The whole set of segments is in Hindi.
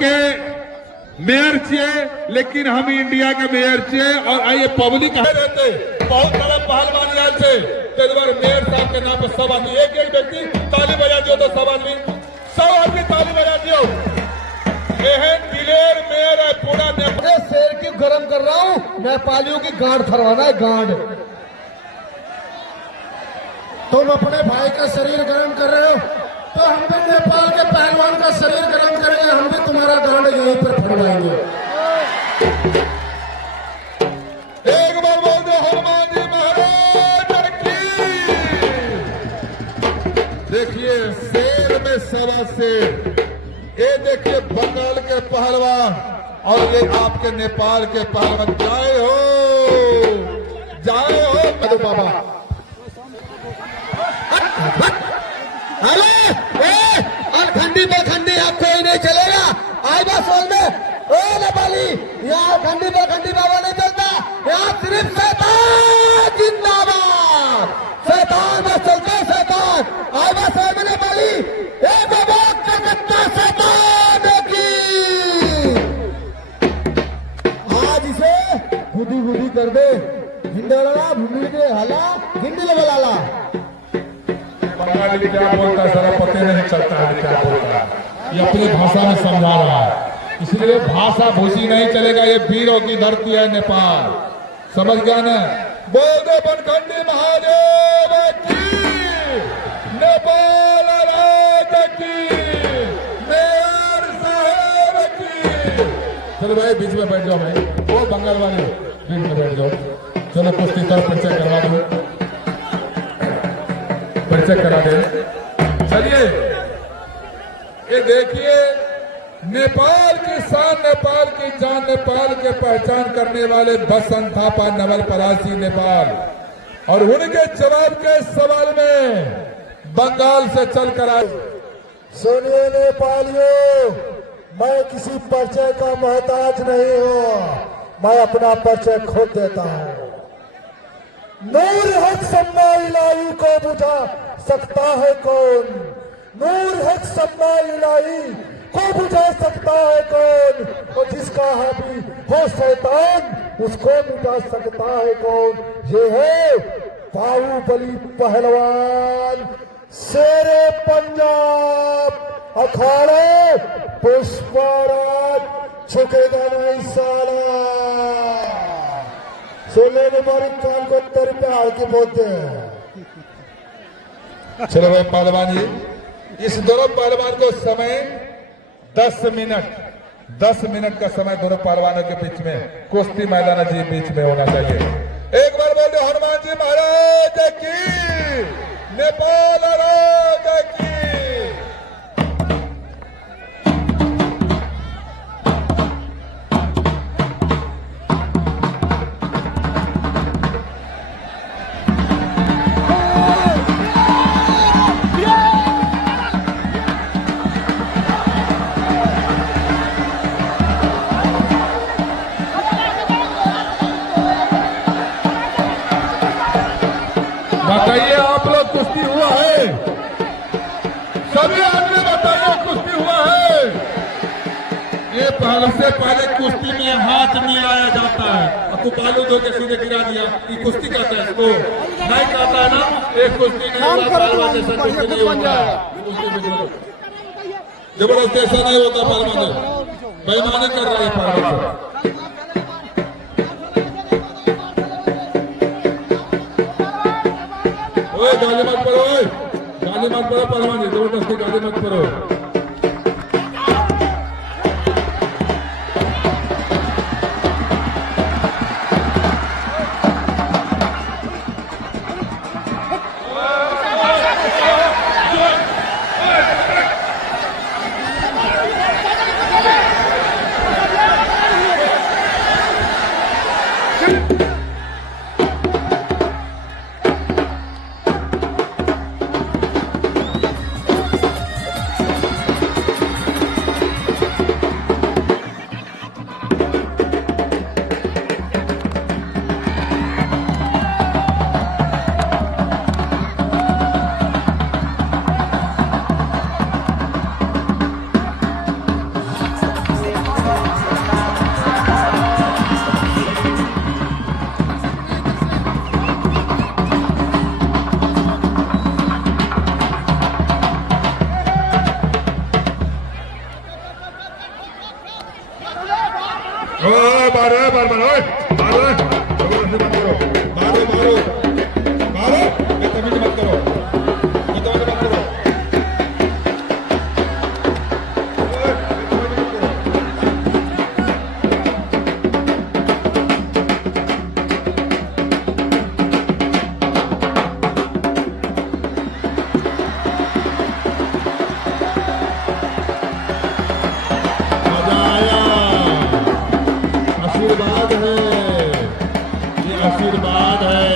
के मेयर चाहिए, लेकिन हम इंडिया के मेयर चाहिए। और आइए पब्लिक रहते बहुत बड़ा पहलवान यहाँ से मेयर साहब के नाम पर सब आदमी एक एक व्यक्ति ताली बजा दियो, तो सब आदमी ताली बजा दियो। दिलेर मेयर है पूरा नेपाल। शेर की गर्म कर रहा हूँ, नेपालियों की गांड फरवाना है, गांड। तुम अपने भाई का शरीर गर्म कर रहे हो, तो हम भी नेपाल के पहलवान का शरीर गर्म करेंगे, हम भी तुम्हारा गांड यहीं पर फरवाएंगे। एक बार बोल दो हनुमान जी महाराज की। देखिए शेर में सवा शेर, ये देखिए बंगाल के पहलवान और ये आपके नेपाल के पहलवान। जाए हो बाबा। अरे अखंडी बेखंडी अब कोई नहीं चलेगा। आई बस बोल में ओ नेपाली, यहाँ खंडी बेखंडी बाबा नहीं चलता, यहाँ सिर्फ शैतान जिंदाबाद। शैतान बस चलते हैं, शैतान। आई बस बोल में नेपाली, बाबा कलकत्ता शैतान की। आज इसे गुदी गुदी कर दे, हिंडोला भूमि के हाला हिंदी लेवल आला। बंगाली क्या बोलता है सारा पता नहीं चलता है क्या बोलता है, ये अपनी भाषा में समझा रहा है, इसलिए भाषा भूसी नहीं चलेगा। ये वीरों की धरती है नेपाल, समझ गया ना। बोल दो बनखंडी महादेव की, नेपाल राज की, मेयर साहब की। चलो भाई बीच में बैठ जाओ भाई, वो बंगाल वाले बीच में बैठ जाओ। चलो कुश्ती तर परिचय करवा दो, परिचय करा दे। चलिए ये देखिए नेपाल की शान, नेपाल की जान, नेपाल के पहचान करने वाले बसंत थापा नवलपरासी नेपाल। और उनके जवाब के सवाल में बंगाल से चलकर आए। सुनिए नेपालियों, मैं किसी परिचय का मोहताज नहीं हूँ, मैं अपना परिचय खुद देता हूँ। नूर हक सपना इलाही को बुझा सकता है कौन? नूर हक सपना इलाही को बुझा सकता है कौन? और जिसका हावी हो शैतान उसको मिटा सकता है कौन? ये है बाहुबली पहलवान, शेरे पंजाब, अखाड़े पुष्पराज, झुकेगा नहीं साला। सोले ने मारी कान को तेरे पे हार के बोलते हैं। चलो भाई पहलवान जी, इस दोनों पहलवान को समय 10 मिनट का समय दोनों पहलवानों के बीच में कुश्ती मैदान जी बीच में होना चाहिए। एक बार बोल दो हनुमान जी महाराज की, नेपाल राज की। बताइए आप लोग कुश्ती हुआ है? सभी आदमी बताइए कुश्ती हुआ है? ये पहले से पहले कुश्ती में हाथ मिलाया जाता है। अब तो बालू दो के सीधे गिरा दिया, ये कुश्ती कहता है इसको? नहीं कहता है ना। एक कुश्ती नहीं हुआ, जबरदस्ती ऐसा नहीं होता। पहलवान बेईमानी कर रहा है पहलवान। गाली मत करो, गाली मत करो पहलवान जी, जबरदस्ती गाली मत करो। ओए मारो मारो ओए मारो जबरदस्ती मत करो मारो मारो मारो बदतमीजी मत करो बदतमीजी मत करो ओए बदतमीजी मत करो मजा आया आशीर्वाद है ये आशीर्वाद है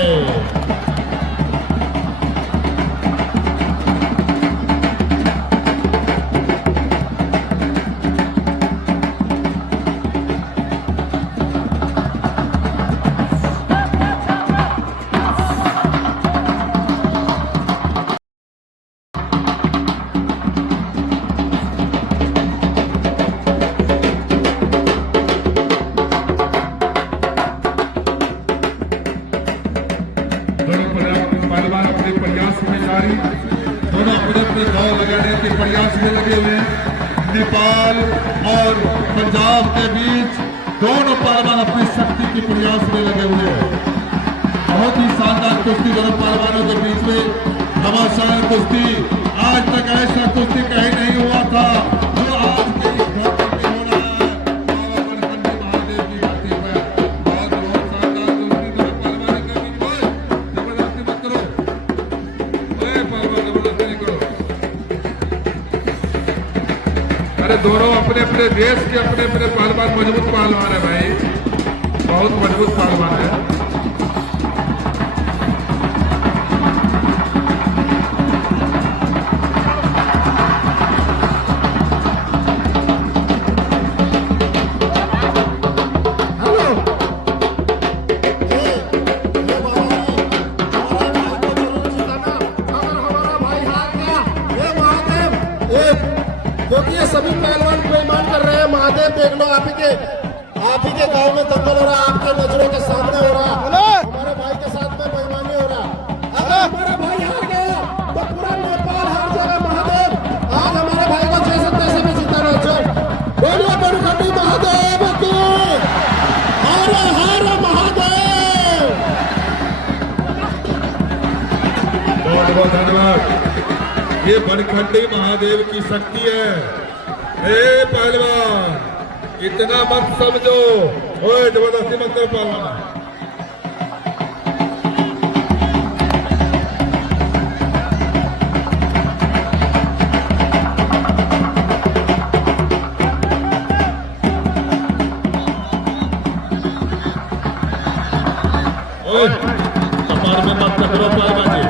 दोनों पहलवान अपने प्रयास में जारी दोनों अपने अपने दाव लगाने के प्रयास में लगे हुए हैं नेपाल और पंजाब के बीच दोनों पहलवान अपनी शक्ति के प्रयास में लगे हुए हैं बहुत ही शानदार कुश्ती दोनों पहलवानों के बीच में घमासान कुश्ती आज तक ऐसा कुश्ती कहीं नहीं हुआ था जो आज के इस धरती पे हो रहा है बाबा बनखंडी महादेव की धरती पर बहुत बहुत शानदार कुश्ती दोनों पहलवानों के बीच में जबरदस्ती मत करो ओए पहलवान जबरदस्ती नहीं करो अरे दोनों अपने अपने देश के अपने अपने पहलवान मजबूत पहलवान है भाई बहुत मजबूत पहलवान है क्योंकि ये सभी पहलवान बेईमान कर रहे हैं। महादेव देख लो, आप ही के गांव में दंगल हो रहा है, आपके नजरों के सामने हो रहा है। हमारे भाई के साथ में बेईमानी हो रहा है। अगर हमारा भाई हार गया तो पूरा नेपाल हार जाएगा। महादेव आज हमारे भाई को जैसे तैसे भी जीता रहो। बोलिए बनखंडी महादेव की हर हर महादेव। बहुत बहुत धन्यवाद ये बनखंडी महादेव की शक्ति है ए पहलवान इतना मत समझो ओए जबरदस्ती मत करो पहलवान ओए कपार में मत पकड़ो पहलवान जी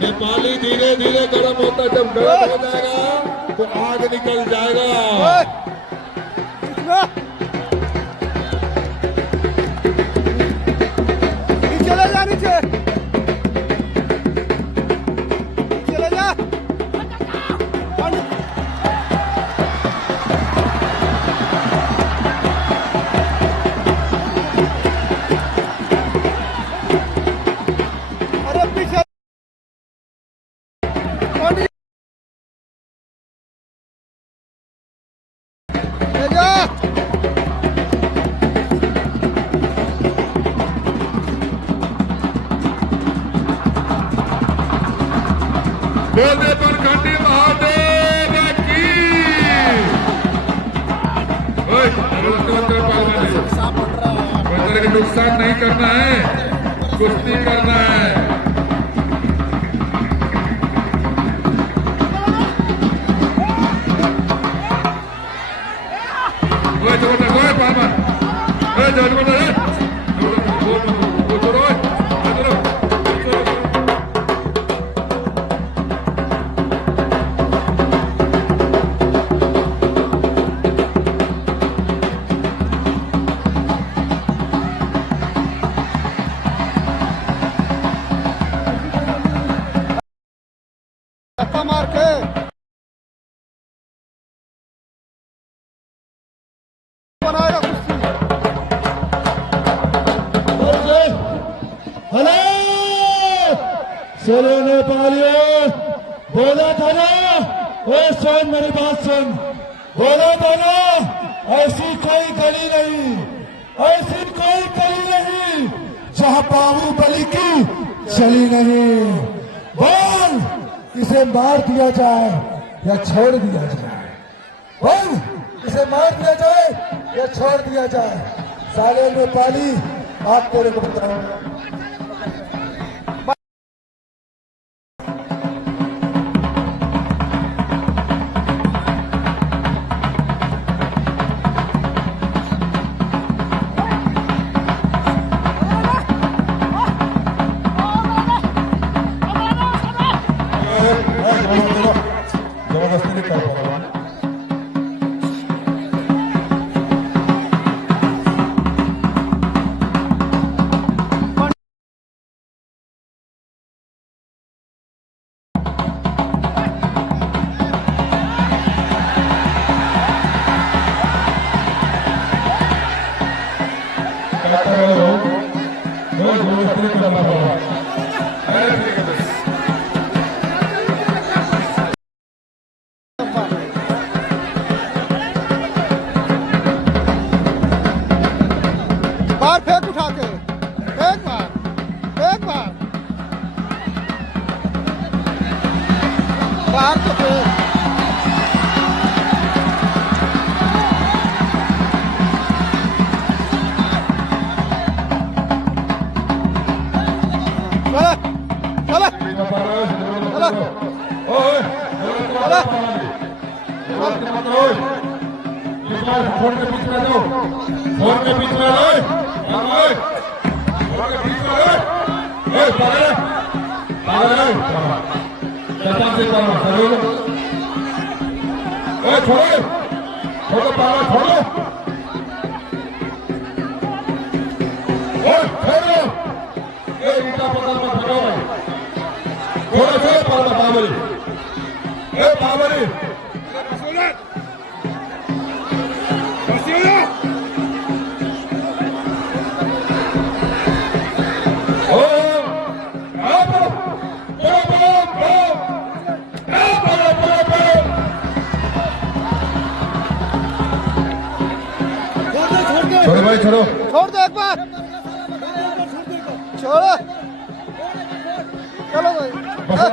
नेपाली धीरे धीरे गर्म होता है जब गर्म हो जाएगा तो आग निकल जाएगा चले जा नीचे चले जा अरे पीछे ले जा बोलने पर खंडी महादेव की ओए जबरदस्ती मत करो पहलवान कोई तरह का नुकसान नहीं करना है कुश्ती करना है ओए जबरदस्त ओए पहलवान ओए जबरदस्त वो छोड़ो ओए मार के बनाएगा कुश्ती। हेलो चलो नेपालियों, बोला था ना, ओए सुन मेरी बात सुन, बोला था ना ऐसी कोई गली नहीं, ऐसी कोई गली नहीं जहां बाहुबली की चली नहीं। बोल इसे मार दिया जाए या छोड़ दिया जाए, बोल इसे मार दिया जाए या छोड़ दिया जाए। साले नेपाली आप तेरे को बताऊंगा। जबरदस्ती नहीं कर पा रहा। बाहर फेंक उठा के, फेंक बाहर, फेंक बाहर, बाहर तो फेंक। चलो चलो चलो फोन के बीच में जाओ, फोन के बीच में लो, फोन के बीच में लो, पागल पागल चाचा से करो, चलो छोड़ो छोड़ो पागल छोड़ो, छोड़ो ईटा पकड़ मत छोड़ो, छोड़ो छोड़ो पागल पागल पागल छोड़ो भाई छोड़ो, छोड़ दो एक बार, छोड़ो, चलो भाई, नहीं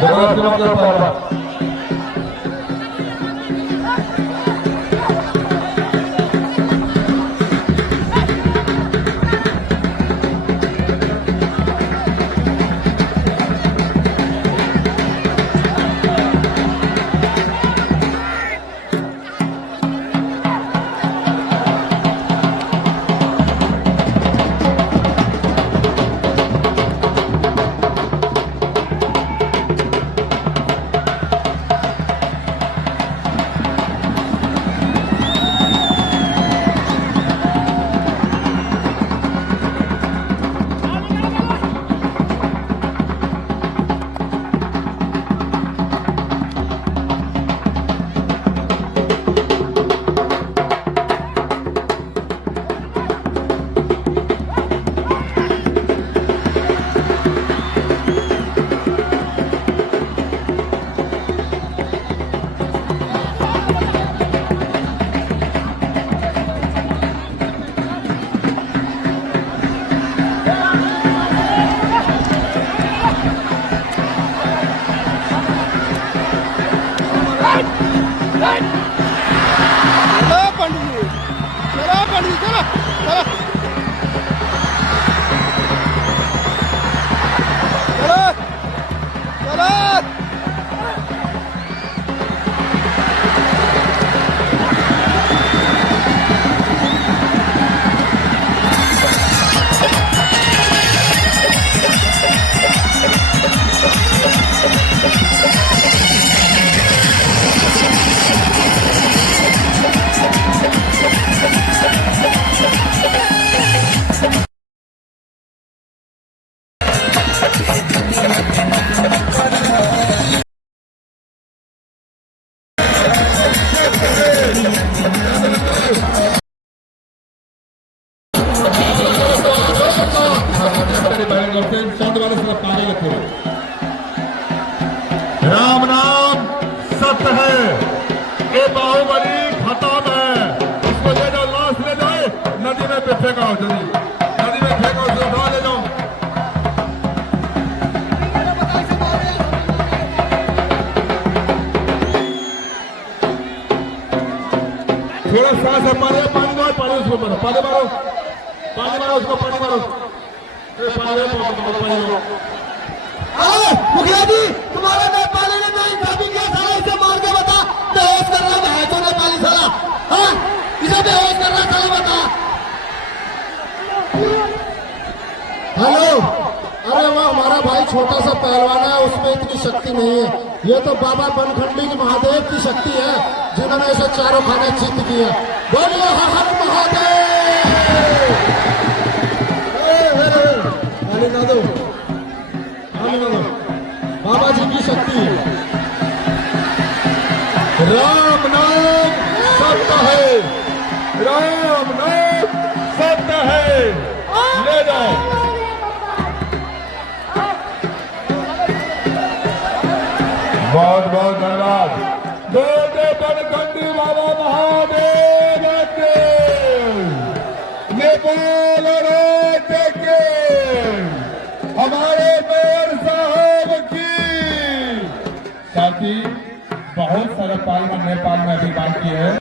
जबरदस्ती मत करो। राम नाम सत्य है, ये बाहुबली खत्म है। इसको ले जाओ, लाश ले जाए, नदी में फेंकाओ, जल्दी नदी में फेंकाओ, उसको उठा ले जाओ। थोड़ा सांस है, पानी पानी मारो, पानी उसको मारो, पानी मारो, पानी मारो उसको, पानी मारो, पानी मारो। मुखिया जी, तुम्हारे नेपाली ने नहीं कभी क्या साला, इसे मार के बता, बेहोश कर रहा है तो नेपाली साला, हाँ इसे बेहोश कर रहा साला, बता। हेलो, अरे वो हमारा भाई छोटा सा पहलवान है, उसमें इतनी शक्ति नहीं है। ये तो बाबा बनखंडी की महादेव की शक्ति है, जिन्होंने इसे चारों खाने जीत किए। बोलिए हर हर महादेव। गाली ना दो, बाबा जी की शक्ति है। राम नाम सत्य है, राम नाम सत्य है, ले जाओ। बहुत बहुत धन्यवाद। बोलते बनखंडी बाबा महादेव के, नेपाल राज्य के, हमारे मेयर साहब की। साथी बहुत सारे पालमा नेपाल में अभिमान किए हैं।